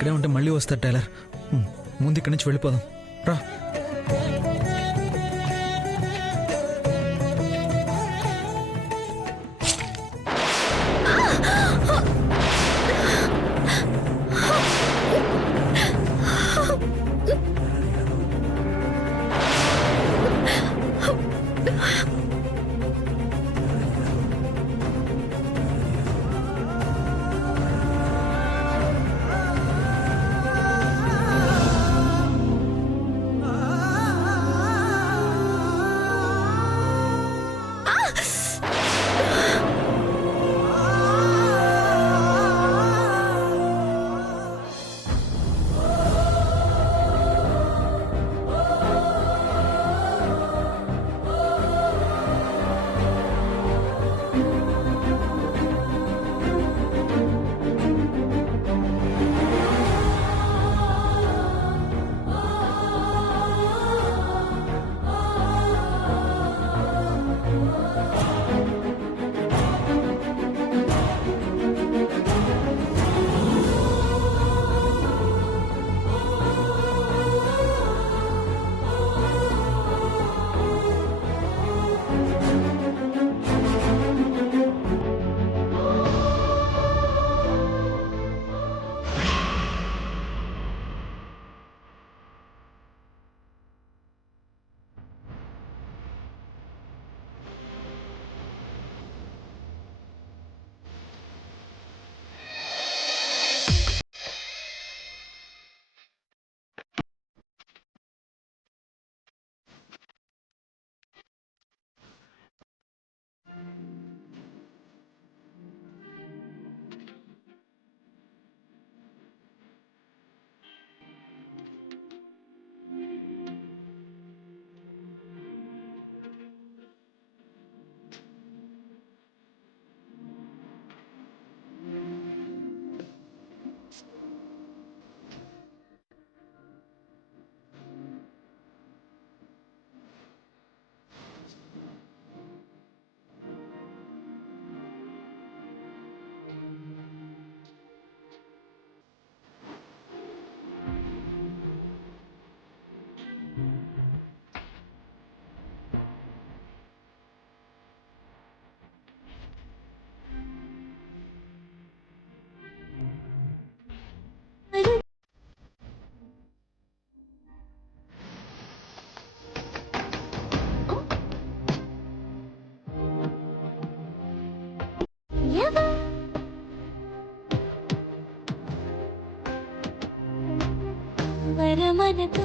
ఇక్కడే ఉంటే మళ్ళీ వస్తాడు టైలర్. ముందు ఇక్కడి నుంచి వెళ్ళిపోదాం రా. వరమనకు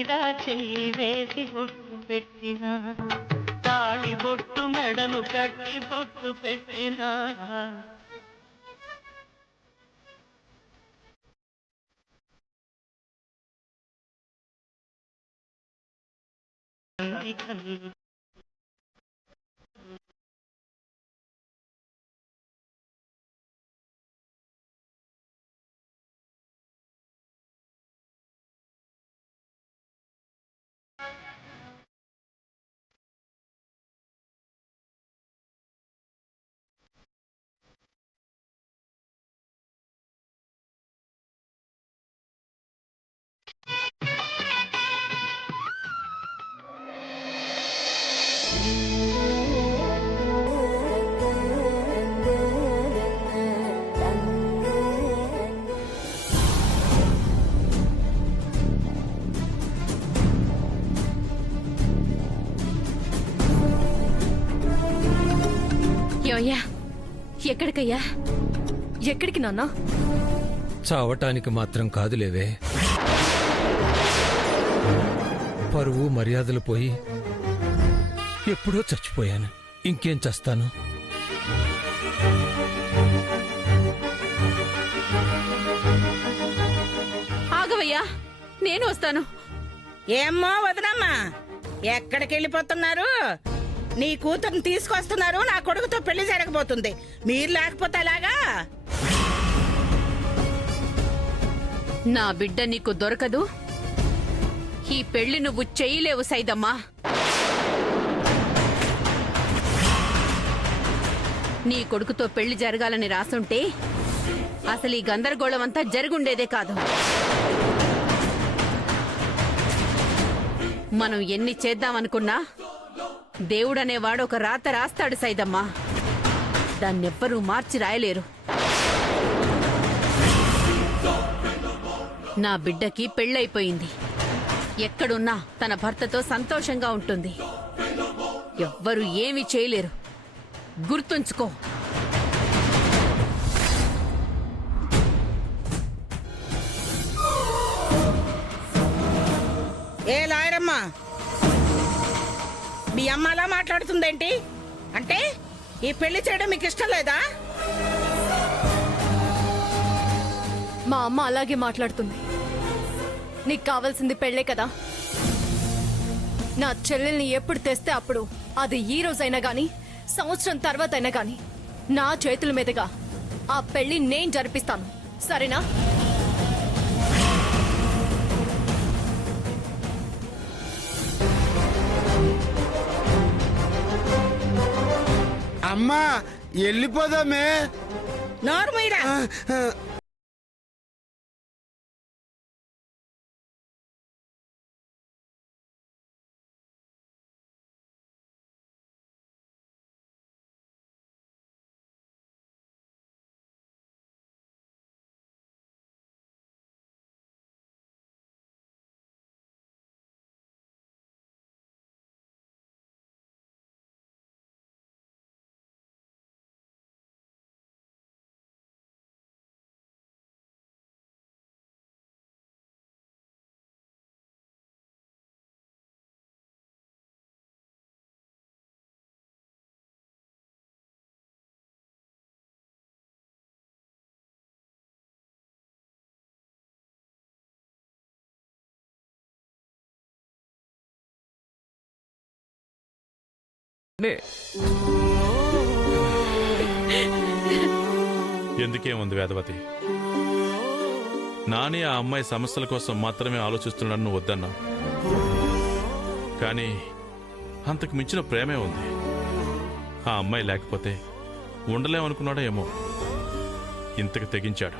మీద చెయ్యి వేసి గుట్టు పెట్టిన తాళి బొట్టు మెడను కట్టి బొట్టు పెట్టినా యోయ్యా, ఎక్కడికయ్యా? ఎక్కడికి నాన్నా? చావటానికి మాత్రం కాదులేవే, పరువు మర్యాదలు పోయి ఎప్పుడో చచ్చిపోయాను. ఇంకేం చేస్తాను? ఆగవయ్యా, నేను వస్తాను. ఏమ్మో వదనమ్మా, ఎక్కడికి వెళ్ళిపోతున్నారు? నీ కూతుర్ని తీసుకొస్తున్నారు, నా కొడుకుతో పెళ్లి జరగబోతుంది. మీరు లేకపోతే అలాగా? నా బిడ్డ నీకు దొరకదు. ఈ పెళ్లి నువ్వు చెయ్యలేవు సైదమ్మా. నీ కొడుకుతో పెళ్లి జరగాలని రాసుంటే అసలు ఈ గందరగోళం అంతా జరుగుండేదే కాదు. మనం ఎన్ని చేద్దామనుకున్నా దేవుడనేవాడు ఒక రాత రాస్తాడు సైదమ్మా. దాన్నెవ్వరూ మార్చి రాయలేరు. నా బిడ్డకి పెళ్ళైపోయింది. ఎక్కడున్నా తన భర్తతో సంతోషంగా ఉంటుంది. ఎవ్వరూ ఏమీ చేయలేరు. గుర్తుంచుకో. ఏ లాయరమ్మా, మీ అమ్మ అలా మాట్లాడుతుందేంటి? అంటే ఈ పెళ్లి చేయడం మీకు ఇష్టం లేదా? మా అమ్మ అలాగే మాట్లాడుతుంది. నీకు కావాల్సింది పెళ్ళే కదా. నా చెల్లెల్ని ఎప్పుడు తెస్తే అప్పుడు, అది ఈ రోజైనా గాని సంవత్సరం తర్వాత అయినా గాని నా చేతుల మీదుగా ఆ పెళ్లి నేను జరిపిస్తాను. సరేనా? అమ్మా వెళ్ళిపోదామే. నోరు మీరా. ఎందుకేముంది వేదవతి, నాని ఆ అమ్మాయి సమస్యల కోసం మాత్రమే ఆలోచిస్తున్నాను వద్దన్నా. కానీ అంతకు మించిన ప్రేమే ఉంది. ఆ అమ్మాయి లేకపోతే ఉండలేమనుకున్నాడో ఏమో, ఇంతకు తెగించాడు.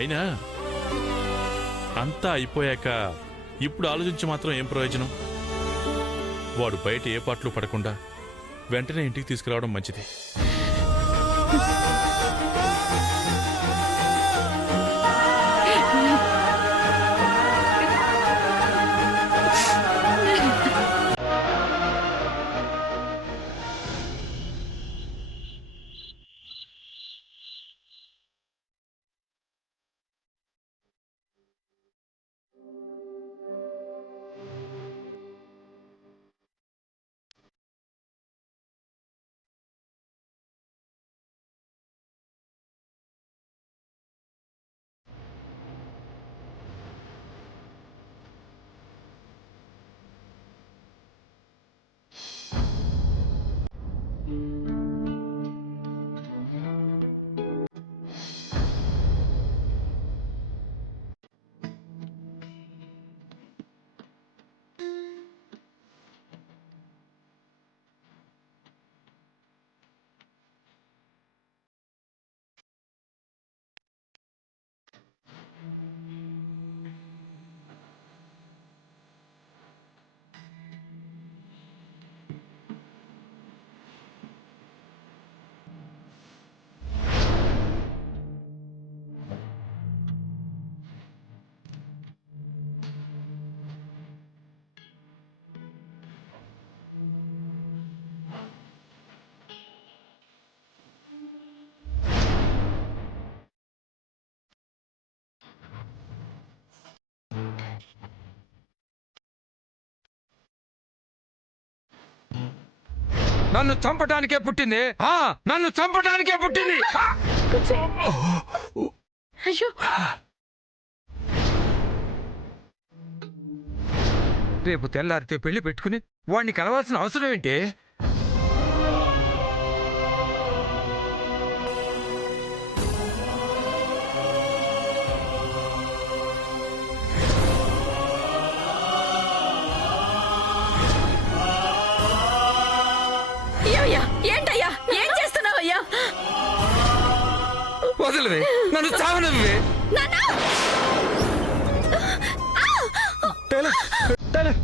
అయినా అంతా అయిపోయాక ఇప్పుడు ఆలోచించి మాత్రం ఏం ప్రయోజనం? వాడు బయట ఏ పాటలు పడకుండా వెంటనే ఇంటికి తీసుకురావడం మంచిది. నన్ను చంపడానికే పుట్టింది. నన్ను చంపడానికే పుట్టింది. అయ్యో రేపు తెల్లారితే పెళ్లి పెట్టుకుని వాడిని కలవాల్సిన అవసరం ఏంటి? అయ్యా ఏంటయ్యా ఏం చేస్తున్నావయ్యా? వదలవే, నన్ను చావనవే. నాన్నా టైలర్ టైలర్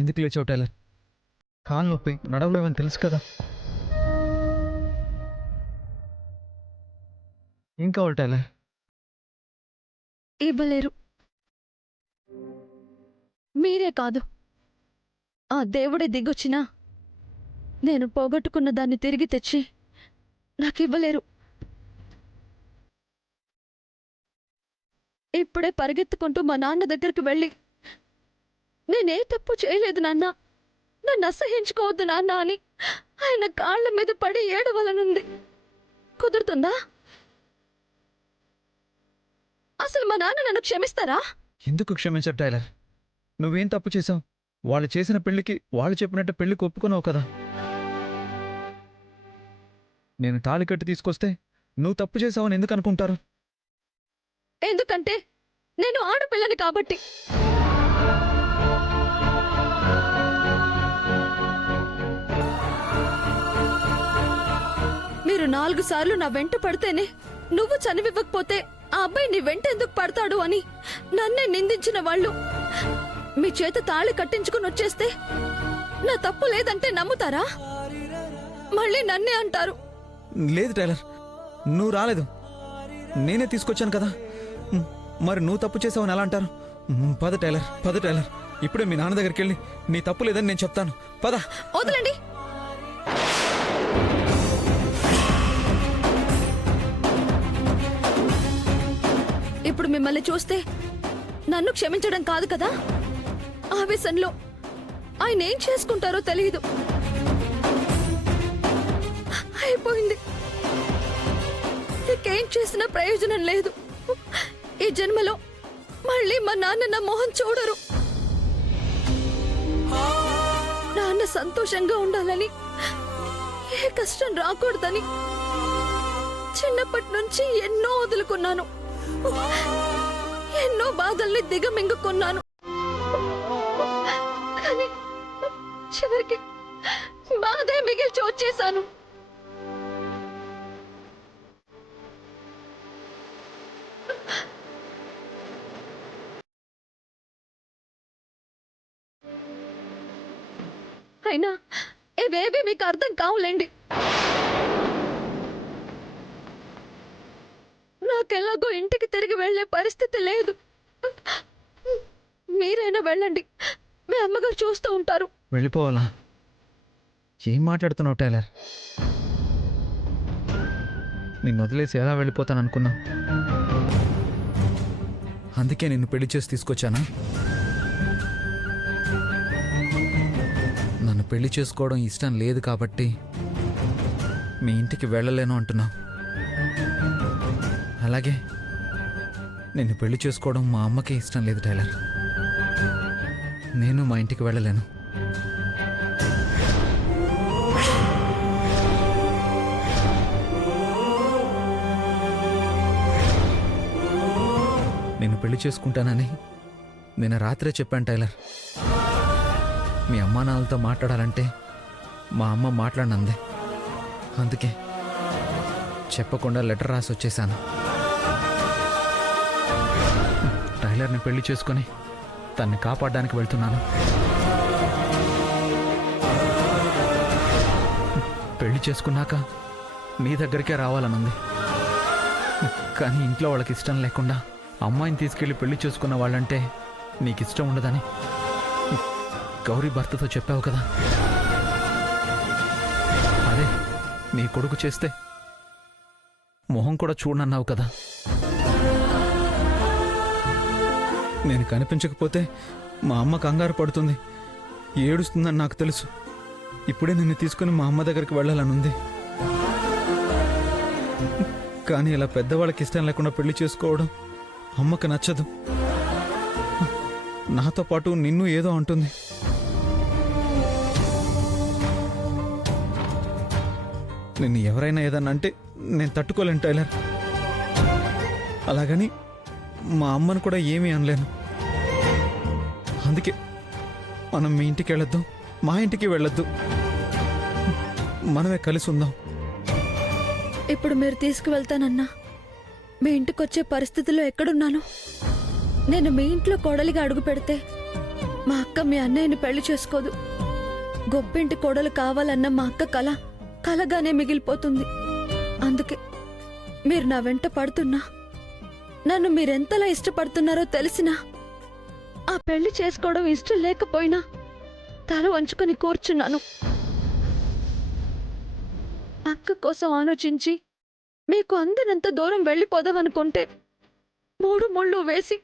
ఎందుకు లేచావు టైలర్? కాలు నొప్పి, నడవలేవని తెలుసు కదా. ఏం కావాలి టైలర్? ఇవ్వలేరు. మీరే కాదు, ఆ దేవుడే దిగొచ్చినా నేను పోగొట్టుకున్న దాన్ని తిరిగి తెచ్చి నాకు ఇవ్వలేరు. ఇప్పుడే పరిగెత్తుకుంటూ మా నాన్న దగ్గరికి వెళ్ళి నేనే తప్పు చేయలేదు నాన్న, నన్ను అసహించుకోవద్దు నాన్న అని ఆయన కాళ్ళ మీద పడి ఏడవలనుంది. కుదురుతుందా? అసలు మా నాన్న నన్ను క్షమిస్తారా? ఎందుకు క్షమించరు టైలర్? నువ్వేం తప్పు చేసావు? వాళ్ళు చేసిన పెళ్లికి వాళ్ళు చెప్పినట్టు పెళ్లికి ఒప్పుకున్నావు కదా. నేను తాళి కట్టి తీసుకొస్తే నువ్వు తప్పు చేసావని ఎందుకు అనుకుంటారు? ఎందుకంటే నేను ఆడపిల్లని కాబట్టి. మీరు 4 సార్లు నా వెంట పడితేనే నువ్వు చనివివ్వకపోతే ఆ అబ్బాయి నీ వెంట ఎందుకు పడతాడు అని నన్నే నిందించిన వాళ్ళు మీ చేత తాళి కట్టించుకుని వచ్చేస్తే నా తప్పు లేదంటే నమ్ముతారా? మళ్ళీ నన్నే అంటారు. లేదు టైలర్, నువ్వు రాలేదు, నేనే తీసుకొచ్చాను కదా. మరి నువ్వు తప్పు చేసావని ఎలా అంటారు? పద టైలర్, పద టైలర్, ఇప్పుడే మీ నాన్న దగ్గరికి వెళ్ళి నీ తప్పు లేదని నేను చెప్తాను. పద. వదలండి. ఇప్పుడు మిమ్మల్ని చూస్తే నన్ను క్షమించడం కాదు కదా. ఆవేశంలో ఆయన ఏం చేసుకుంటారో తెలియదు. అయిపోయింది, ఇంకేం చేసినా ప్రయోజనం లేదు. ఈ జన్మలో మళ్ళీ మా నాన్న నా మొహం చూడరు. నాన్న సంతోషంగా ఉండాలని, ఏ కష్టం రాకూడదని చిన్నప్పటి నుంచి ఎన్నో వదులుకున్నాను, ఎన్నో బాధల్ని దిగమింగుకున్నాను. కానీ చివరికి బాధే మిగిల్చి వచ్చేశాను. అయినా ఇవేవి మీకు అర్థం కావులేండి. నాకెలాగో ఇంటికి తిరిగి వెళ్లే పరిస్థితి లేదు. మీరైనా వెళ్ళండి, మీ అమ్మగారు చూస్తూ ఉంటారు. వెళ్ళిపోవాలా? ఏం మాట్లాడుతున్నావు టైలర్? నిన్ను వదిలేసి ఎలా వెళ్ళిపోతాను అనుకున్నా? అందుకే నిన్ను పెళ్లి చేసి తీసుకొచ్చానా? నన్ను పెళ్లి చేసుకోవడం ఇష్టం లేదు కాబట్టి మీ ఇంటికి వెళ్ళలేను అంటున్నావు. అలాగే నిన్ను పెళ్లి చేసుకోవడం మా అమ్మకి ఇష్టం లేదు టైలర్. నేను మా ఇంటికి వెళ్ళలేను. నేను పెళ్లి చేసుకుంటానని నేను రాత్రే చెప్పాను టైలర్. మీ అమ్మా నాన్నలతో మాట్లాడాలంటే మా అమ్మ మాట్లాడనంది. అందుకే చెప్పకుండా లెటర్ రాసి వచ్చేసాను. టైలర్ని పెళ్లి చేసుకొని తన్ని కాపాడడానికి వెళ్తున్నాను. పెళ్లి చేసుకున్నాక నీ దగ్గరికే రావాలనుంది. కానీ ఇంట్లో వాళ్ళకి ఇష్టం లేకుండా అమ్మాయిని తీసుకెళ్లి పెళ్లి చేసుకున్న వాళ్ళంటే నీకు ఇష్టం ఉండదని గౌరీ భర్తతో చెప్పావు కదా. అదే నీ కొడుకు చేస్తే మొహం కూడా చూడనన్నావు కదా. నేను కనిపించకపోతే మా అమ్మ కంగారు పడుతుంది, ఏడుస్తుందని నాకు తెలుసు. ఇప్పుడే నిన్ను తీసుకుని మా అమ్మ దగ్గరికి వెళ్ళాలనుంది. కానీ ఇలా పెద్దవాళ్ళకి ఇష్టం లేకుండా పెళ్లి చేసుకోవడం అమ్మకు నచ్చదు. నాతో పాటు నిన్ను ఏదో అంటుంది. నిన్ను ఎవరైనా ఏదన్నా అంటే నేను తట్టుకోలేను టైలర్. అలాగని మా అమ్మను కూడా ఏమీ అనలేను. అందుకే మనం మీ ఇంటికి వెళ్ళొద్దు, మా ఇంటికి వెళ్ళొద్దు, మనమే కలిసి ఉందాం. ఇప్పుడు మీరు తీసుకువెళ్తానన్నా మీ ఇంటికి వచ్చే పరిస్థితిలో ఎక్కడున్నాను? నేను మీ ఇంట్లో కోడలిగా అడుగు పెడితే మా అక్క మీ అన్నయ్యని పెళ్లి చేసుకోదు. గొప్పింటి కోడలు కావాలన్న మా అక్క కల కలగానే మిగిలిపోతుంది. అందుకే మీరు నా వెంట పడుతున్నా, నన్ను మీరెంతలా ఇష్టపడుతున్నారో తెలిసినా ఆ పెళ్లి చేసుకోవడం ఇష్టం లేకపోయినా తల వంచుకొని కూర్చున్నాను. అక్క కోసం ఆలోచించి మీకు అందనంత దూరం వెళ్ళిపోదామనుకుంటే 3 ముళ్ళు వేసి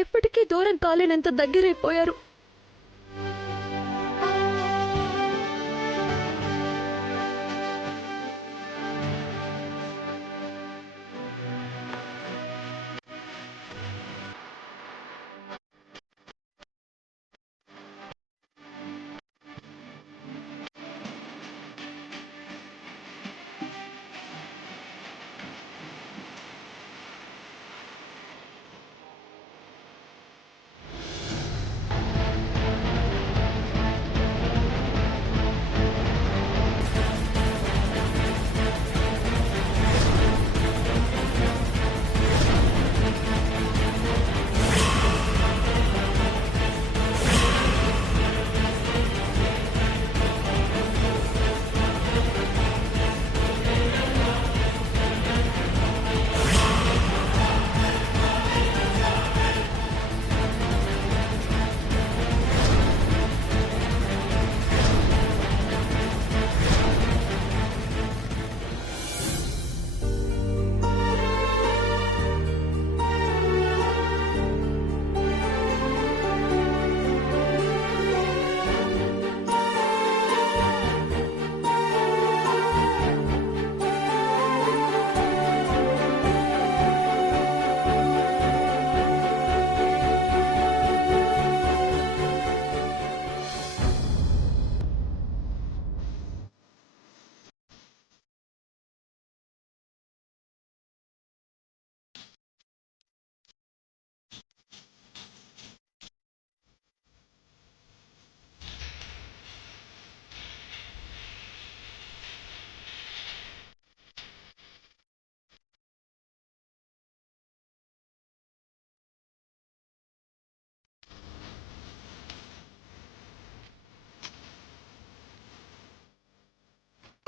ఎప్పటికీ దూరం కాలేనంత దగ్గరైపోయారు.